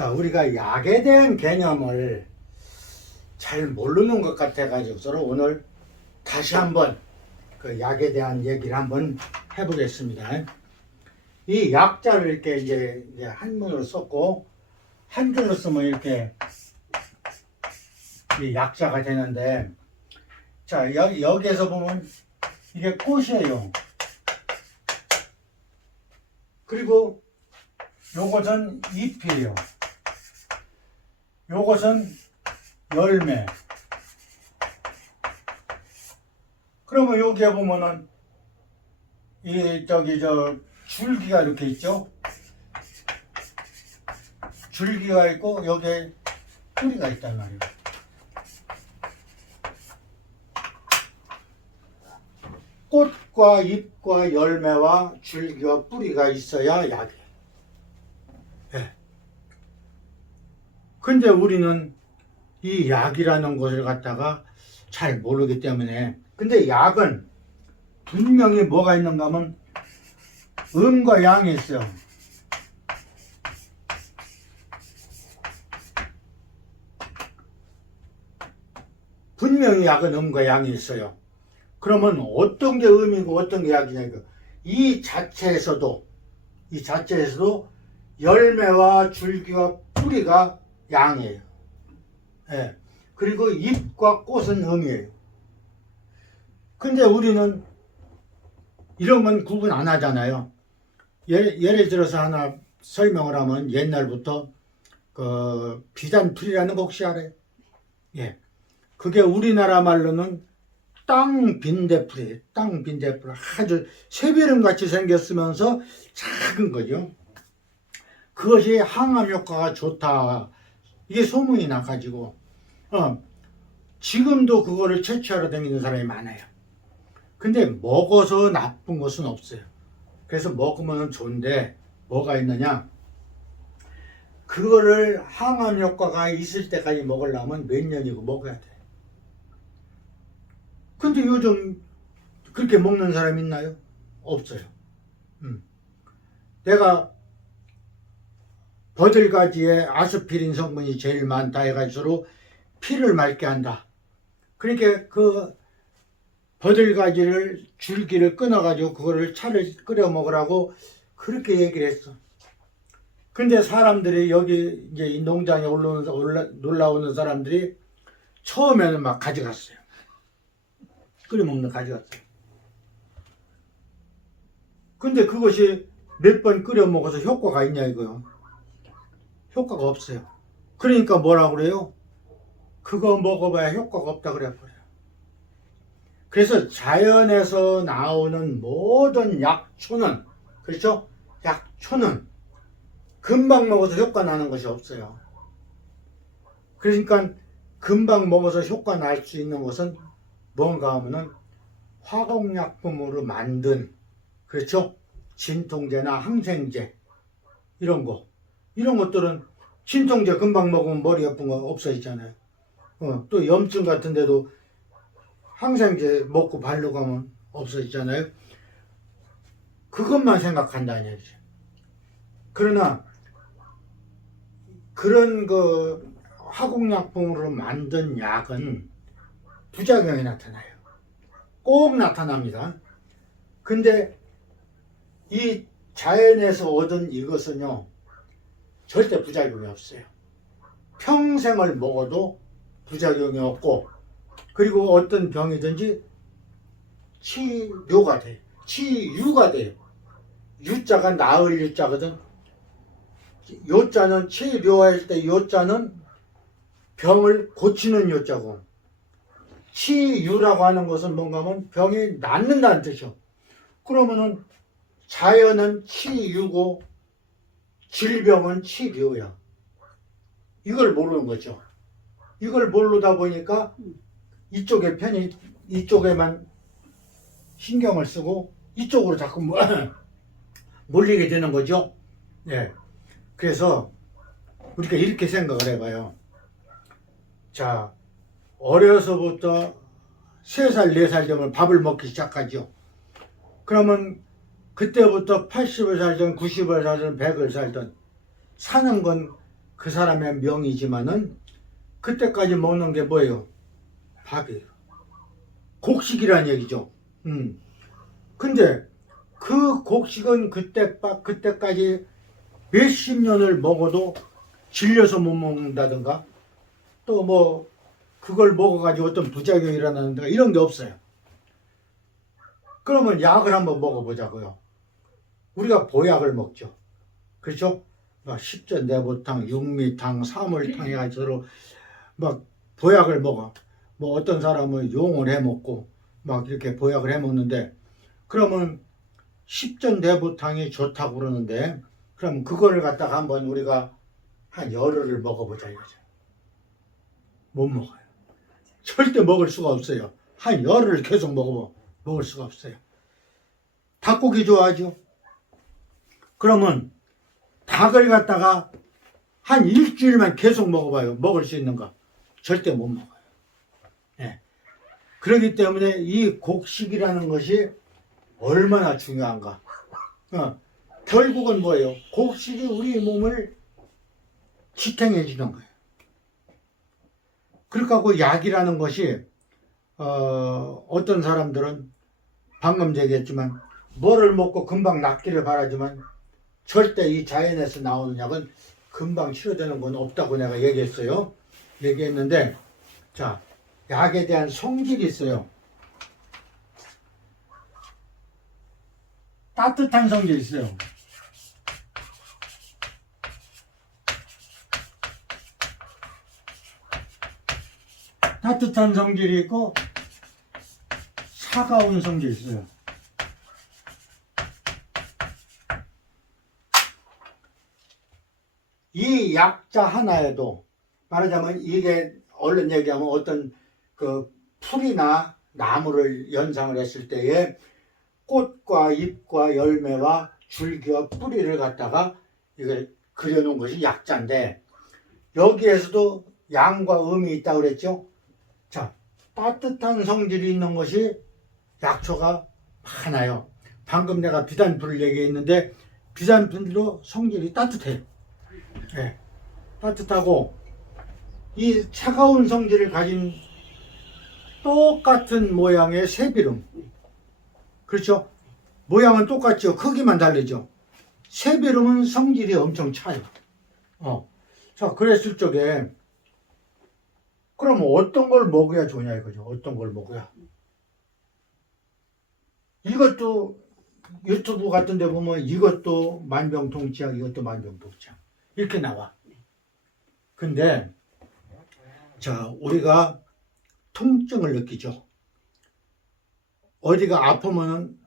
자, 우리가 약에 대한 개념을 잘 모르는 것 같아가지고 오늘 다시 한번 그 약에 대한 얘기를 한번 해보겠습니다. 이 약자를 이렇게 이제 한문으로 썼고 한 줄로 쓰면 이렇게 이 약자가 되는데, 자, 여기에서 보면 이게 꽃이에요. 그리고 요것은 잎이에요. 요것은 열매. 그러면 여기에 보면은 이 줄기가 이렇게 있죠. 줄기가 있고 여기에 뿌리가 있단 말이에요. 꽃과 잎과 열매와 줄기와 뿌리가 있어야 약이에요. 네. 근데 우리는 이 약이라는 것을 갖다가 잘 모르기 때문에, 근데 약은 분명히 뭐가 있는가 하면 음과 양이 있어요. 분명히 약은 음과 양이 있어요. 그러면 어떤 게 음이고 어떤 게 약이냐, 이 자체에서도 열매와 줄기와 뿌리가 양이에요. 예. 그리고 잎과 꽃은 음이에요. 근데 우리는 이런 건 구분 안 하잖아요. 예를 들어서 하나 설명을 하면, 옛날부터 그 비단풀이라는 거 혹시 알아요? 예. 그게 우리나라 말로는 땅빈대풀이에요. 땅빈대풀. 아주 새비름 같이 생겼으면서 작은 거죠. 그것이 항암 효과가 좋다, 이게 소문이 나가지고 지금도 그거를 채취하러 다니는 사람이 많아요. 근데 먹어서 나쁜 것은 없어요. 그래서 먹으면 좋은데 뭐가 있느냐, 그거를 항암 효과가 있을 때까지 먹으려면 몇 년이고 먹어야 돼. 근데 요즘 그렇게 먹는 사람 있나요? 없어요. 내가 버들가지에 아스피린 성분이 제일 많다 해가지고 피를 맑게 한다. 그러니까 그 버들가지를 줄기를 끊어가지고 그거를 차를 끓여 먹으라고 그렇게 얘기를 했어. 근데 사람들이 여기 이제 이 농장에 놀라오는 사람들이 처음에는 막 가져갔어요. 끓여 먹는 가져갔어요. 근데 그것이 몇 번 끓여 먹어서 효과가 있냐 이거요. 효과가 없어요. 그러니까 뭐라 그래요? 그거 먹어봐야 효과가 없다 그래 버려요. 그래서 자연에서 나오는 모든 약초는, 그렇죠? 약초는 금방 먹어서 효과 나는 것이 없어요. 그러니까 금방 먹어서 효과 날 수 있는 것은 뭔가 하면은 화공약품으로 만든, 그렇죠? 진통제나 항생제 이런 것들은 진통제 금방 먹으면 머리 아픈 거 없어지잖아요. 또 염증 같은 데도 항생제 먹고 바르고 하면 없어지잖아요. 그것만 생각한다는 얘기죠. 그러나 그런 그 화공약품으로 만든 약은 부작용이 나타나요. 꼭 나타납니다. 근데 이 자연에서 얻은 이것은요, 절대 부작용이 없어요. 평생을 먹어도 부작용이 없고, 그리고 어떤 병이든지 치료가 돼요. 치유가 돼요. 유자가 나을 유자거든. 요자는 치료할 때 요자는 병을 고치는 요자고, 치유라고 하는 것은 뭔가 하면 병이 낫는다는 뜻이요. 그러면은 자연은 치유고 질병은 치료야. 이걸 모르는 거죠. 이걸 모르다 보니까 이쪽에만 신경을 쓰고 이쪽으로 자꾸 몰리게 되는 거죠. 예. 그래서 우리가 이렇게 생각을 해봐요. 자, 어려서부터 3살, 4살 되면 밥을 먹기 시작하죠. 그러면 그때부터 80을 살든 90을 살든 100을 살든 사는 건 그 사람의 명이지만은 그때까지 먹는 게 뭐예요? 밥이에요. 곡식이란 얘기죠. 근데 그 곡식은 그때까지 몇십 년을 먹어도 질려서 못 먹는다든가 또 뭐 그걸 먹어가지고 어떤 부작용이 일어나는가 이런 게 없어요. 그러면 약을 한번 먹어보자고요. 우리가 보약을 먹죠. 그렇죠? 막 십전내보탕, 육미탕, 사물탕 해가지고 막 보약을 먹어. 뭐 어떤 사람은 용을 해 먹고 막 이렇게 보약을 해 먹는데 그러면 십전내보탕이 좋다고 그러는데 그럼 그거를 갖다가 한번 우리가 한 열흘을 먹어보자 이거죠. 못 먹어요. 절대 먹을 수가 없어요. 한 열흘을 계속 먹을 수가 없어요. 닭고기 좋아하죠? 그러면 닭을 갖다가 한 일주일만 계속 먹어봐요. 먹을 수 있는가? 절대 못 먹어요. 네. 그렇기 때문에 이 곡식이라는 것이 얼마나 중요한가. 결국은 뭐예요? 곡식이 우리 몸을 지탱해 주는 거예요. 그러니까 그 약이라는 것이 어떤 사람들은 방금 얘기했지만 뭐를 먹고 금방 낫기를 바라지만 절대 이 자연에서 나오는 약은 금방 치료되는 건 없다고 내가 얘기했는데 자, 약에 대한 성질이 있어요. 따뜻한 성질이 있어요. 따뜻한 성질이 있고 차가운 성질이 있어요. 이 약자 하나에도 말하자면 이게 얼른 얘기하면 어떤 그 풀이나 나무를 연상을 했을 때에 꽃과 잎과 열매와 줄기와 뿌리를 갖다가 이걸 그려놓은 것이 약자인데 여기에서도 양과 음이 있다고 그랬죠. 자, 따뜻한 성질이 있는 것이 약초가 많아요. 방금 내가 비단풀을 얘기했는데 비단풀도 성질이 따뜻해요. 네, 따뜻하고 이 차가운 성질을 가진 똑같은 모양의 새비름, 그렇죠? 모양은 똑같죠. 크기만 다르죠. 새비름은 성질이 엄청 차요. 자, 그랬을 적에 그럼 어떤 걸 먹어야 좋냐 이거죠. 어떤 걸 먹어야. 이것도 유튜브 같은 데 보면 이것도 만병통치약, 이것도 만병통치약 이렇게 나와. 근데 자, 우리가 통증을 느끼죠. 어디가 아프면은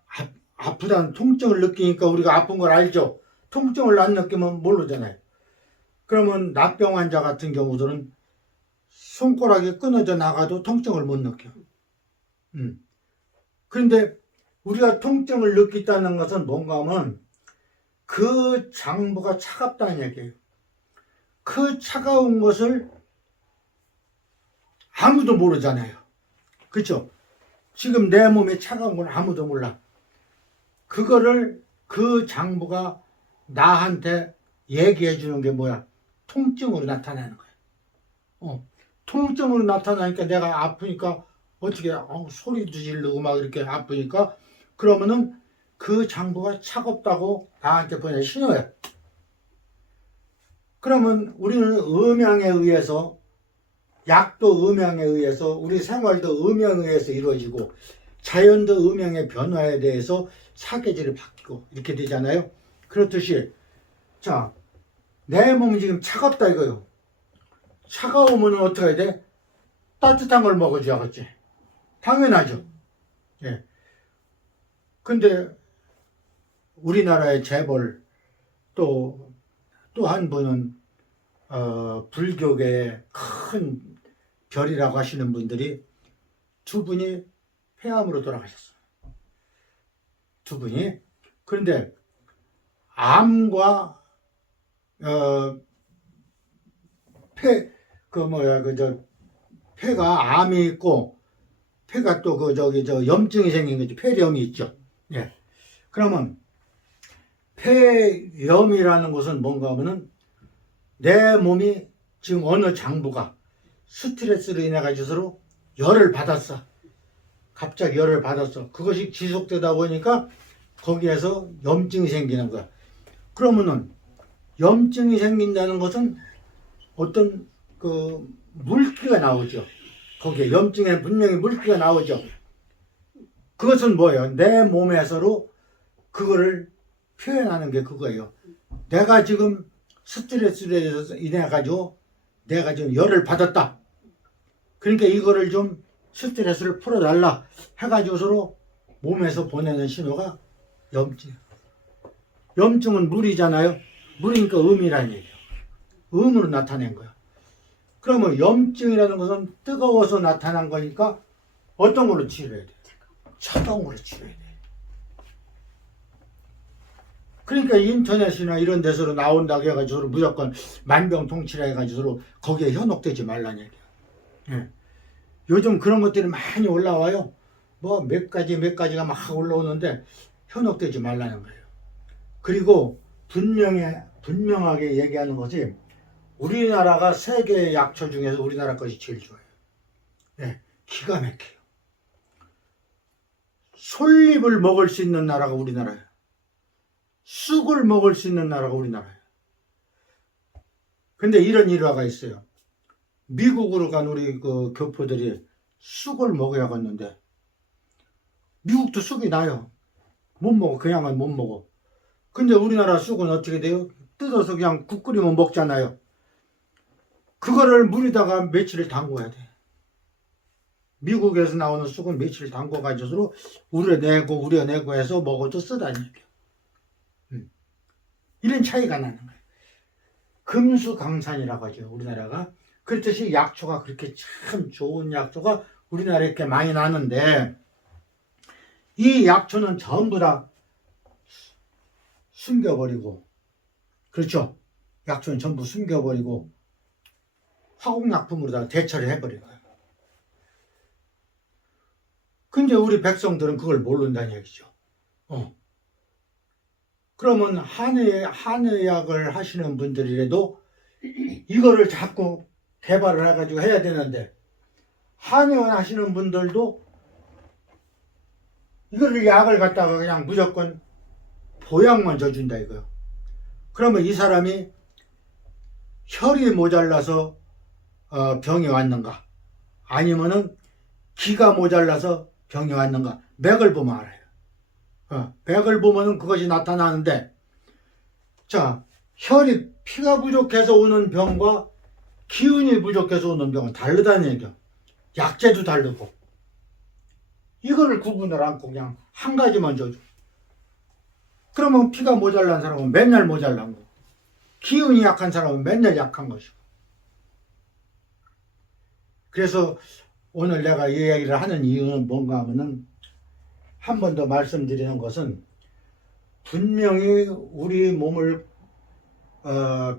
아프다는 통증을 느끼니까 우리가 아픈 걸 알죠. 통증을 안 느끼면 모르잖아요. 그러면 납병 환자 같은 경우들은 손가락이 끊어져 나가도 통증을 못 느껴. 그런데 우리가 통증을 느낀다는 것은 뭔가 하면 그 장부가 차갑다는 얘기예요. 그 차가운 것을 아무도 모르잖아요. 그렇죠? 지금 내 몸에 차가운 건 아무도 몰라. 그거를 그 장부가 나한테 얘기해 주는 게 뭐야? 통증으로 나타나는 거야. 통증으로 나타나니까 내가 아프니까 어떻게 소리도 지르고 막 이렇게 아프니까 그러면은 그 장부가 차갑다고 나한테 보내 신호야. 그러면 우리는 음양에 의해서 약도 음양에 의해서 우리 생활도 음양에 의해서 이루어지고 자연도 음양의 변화에 대해서 사계절이 바뀌고 이렇게 되잖아요. 그렇듯이 자, 내 몸이 지금 차갑다 이거요. 차가우면 어떻게 해야 돼? 따뜻한 걸 먹어줘야겠지. 당연하죠. 예. 근데 우리나라의 재벌 또 한 분은 불교계의 큰 별이라고 하시는 분들이 두 분이 폐암으로 돌아가셨어요. 두 분이. 그런데 암과 폐가 암이 있고 폐가 또 염증이 생긴 거죠. 폐렴이 있죠. 예. 그러면 폐렴이라는 것은 뭔가 하면은 내 몸이 지금 어느 장부가 스트레스로 인해 가지고 열을 받았어. 갑자기 열을 받았어. 그것이 지속되다 보니까 거기에서 염증이 생기는 거야. 그러면은 염증이 생긴다는 것은 어떤 그 물기가 나오죠. 거기에 염증에 분명히 물기가 나오죠. 그것은 뭐예요? 내 몸에서로 그거를 표현하는 게 그거예요. 내가 지금 스트레스로 인해 가지고 내가 지금 열을 받았다. 그러니까 이거를 좀 스트레스를 풀어달라 해가지고 서로 몸에서 보내는 신호가 염증. 염증은 물이잖아요. 물이니까 음이라는 얘기예요. 음으로 나타낸 거야. 그러면 염증이라는 것은 뜨거워서 나타난 거니까 어떤 걸로 치료해야 돼? 차가운 걸로 치료해야 돼. 그러니까 인터넷이나 이런 데서 나온다고 해가지고 무조건 만병통치라 해가지고 거기에 현혹되지 말라는 얘기야. 예. 요즘 그런 것들이 많이 올라와요. 뭐 몇 가지가 막 올라오는데 현혹되지 말라는 거예요. 그리고 분명하게 얘기하는 것이 우리나라가 세계 약초 중에서 우리나라 것이 제일 좋아요. 예, 기가 막혀요. 솔잎을 먹을 수 있는 나라가 우리나라예요. 쑥을 먹을 수 있는 나라가 우리나라예요. 근데 이런 일화가 있어요. 미국으로 간 우리 그 교포들이 쑥을 먹어야겠는데 미국도 쑥이 나요. 못 먹어. 그냥은 못 먹어. 근데 우리나라 쑥은 어떻게 돼요? 뜯어서 그냥 국 끓이면 먹잖아요. 그거를 물에다가 며칠을 담궈야 돼. 미국에서 나오는 쑥은 며칠 담궈가지고 우려내고 해서 먹어도 쓰다니 얘기야. 이런 차이가 나는 거예요. 금수강산이라고 하죠. 우리나라가. 그렇듯이 약초가 그렇게 참 좋은 약초가 우리나라에 이렇게 많이 나는데 이 약초는 전부 다 숨겨버리고, 그렇죠? 약초는 전부 숨겨버리고 화공약품으로 다 대처를 해버린 거예요. 근데 우리 백성들은 그걸 모른다는 얘기죠. 그러면 한의학을 하시는 분들이라도 이거를 자꾸 개발을 해가지고 해야 되는데 한의원 하시는 분들도 이거를 약을 갖다가 그냥 무조건 보약만 줘준다 이거요. 그러면 이 사람이 혈이 모자라서 병이 왔는가 아니면은 기가 모자라서 병이 왔는가 맥을 보면 알아요. 맥을 보면은 그것이 나타나는데 자 피가 부족해서 오는 병과 기운이 부족해서 오는 병은 다르다는 얘기야. 약재도 다르고 이거를 구분을 않고 그냥 한 가지만 줘줘. 그러면 피가 모자란 사람은 맨날 모자란 거, 기운이 약한 사람은 맨날 약한 것이고. 그래서 오늘 내가 이 이야기를 하는 이유는 뭔가 하면은 한 번 더 말씀드리는 것은 분명히 우리 몸을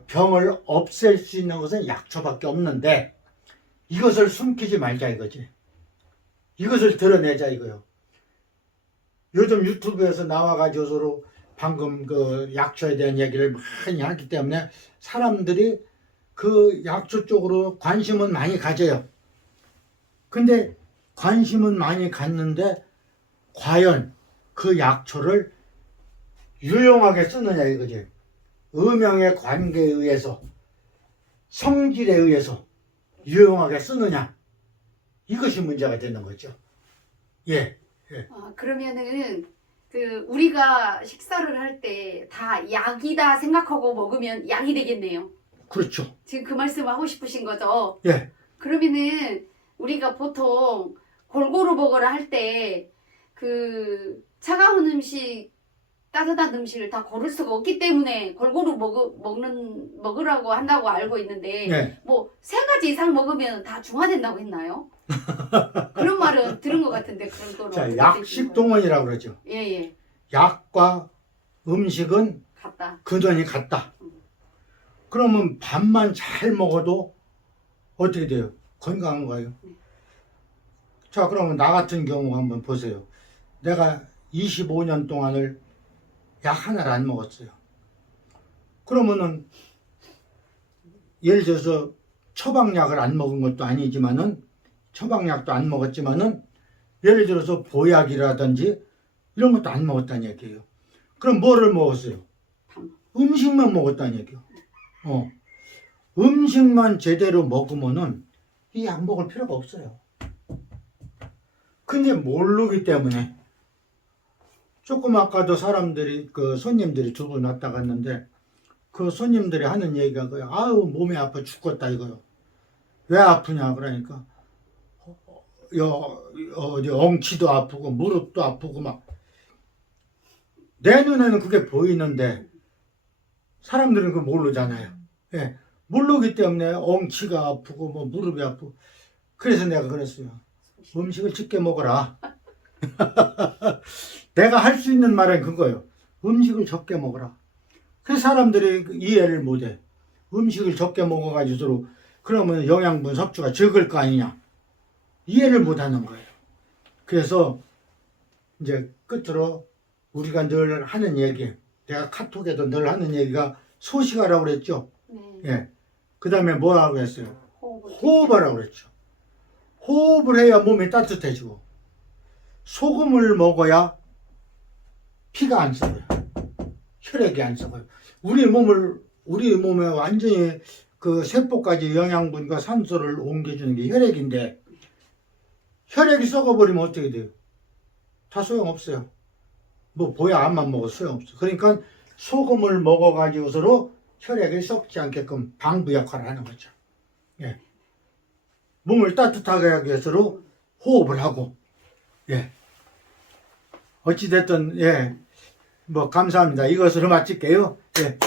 병을 없앨 수 있는 것은 약초밖에 없는데 이것을 숨기지 말자 이거지. 이것을 드러내자 이거요. 요즘 유튜브에서 나와가지고 방금 그 약초에 대한 얘기를 많이 하기 때문에 사람들이 그 약초 쪽으로 관심은 많이 가져요. 근데 관심은 많이 갖는데 과연 그 약초를 유용하게 쓰느냐 이거지. 음양의 관계에 의해서 성질에 의해서 유용하게 쓰느냐 이것이 문제가 되는 거죠. 예. 그러면은 그 우리가 식사를 할 때 다 약이다 생각하고 먹으면 약이 되겠네요. 그렇죠. 지금 그 말씀 하고 싶으신 거죠? 예. 그러면은 우리가 보통 골고루 먹으라 할 때 그 차가운 음식, 따뜻한 음식을 다 고를 수가 없기 때문에 골고루 먹으라고 한다고 알고 있는데 예. 뭐 3가지 이상 먹으면 다 중화된다고 했나요? 그런 말은 들은 것 같은데 그런 거로. 자, 약식동원이라고 그러죠. 예예. 약과 음식은 같다. 근원이 같다. 그러면 밥만 잘 먹어도 어떻게 돼요? 건강한 거예요. 자, 그러면 나 같은 경우 한번 보세요. 내가 25년 동안을 약 하나를 안 먹었어요. 그러면은 예를 들어서 처방약을 안 먹은 것도 아니지만은 처방약도 안 먹었지만은 예를 들어서 보약이라든지 이런 것도 안 먹었다는 얘기예요. 그럼 뭐를 먹었어요? 음식만 먹었다는 얘기예요. 음식만 제대로 먹으면은 이 약 먹을 필요가 없어요. 근데 모르기 때문에 조금 아까도 사람들이 그 손님들이 두 분 왔다 갔는데 그 손님들이 하는 얘기가 그요. 아유 몸이 아파 죽겠다 이거요. 왜 아프냐 그러니까 어디 엉치도 아프고 무릎도 아프고 막 내 눈에는 그게 보이는데 사람들은 그걸 모르잖아요. 예, 모르기 때문에 엉치가 아프고 뭐 무릎이 아프고 그래서 내가 그랬어요. 음식을 적게 먹어라. 내가 할 수 있는 말은 그거예요. 음식을 적게 먹어라. 그 사람들이 이해를 못해. 음식을 적게 먹어가지고 그러면 영양분 섭취가 적을 거 아니냐. 이해를 못하는 거예요. 그래서 이제 끝으로 우리가 늘 하는 얘기, 내가 카톡에도 늘 하는 얘기가 소식하라고 그랬죠. 네. 예. 그 다음에 뭐라고 했어요? 호흡을 호흡하라고 그랬죠. 호흡을 해야 몸이 따뜻해지고 소금을 먹어야 피가 안 썩어요. 혈액이 안 썩어요. 우리 몸에 완전히 그 세포까지 영양분과 산소를 옮겨주는 게 혈액인데 혈액이 썩어버리면 어떻게 돼요? 다 소용없어요. 뭐 보약 안만 먹어도 소용없어. 그러니까 소금을 먹어가지고서로 혈액이 썩지 않게끔 방부 역할을 하는 거죠. 예. 몸을 따뜻하게 하기 위해서로 호흡을 하고, 예. 어찌됐든, 예. 뭐, 감사합니다. 이것으로 마칠게요. 예.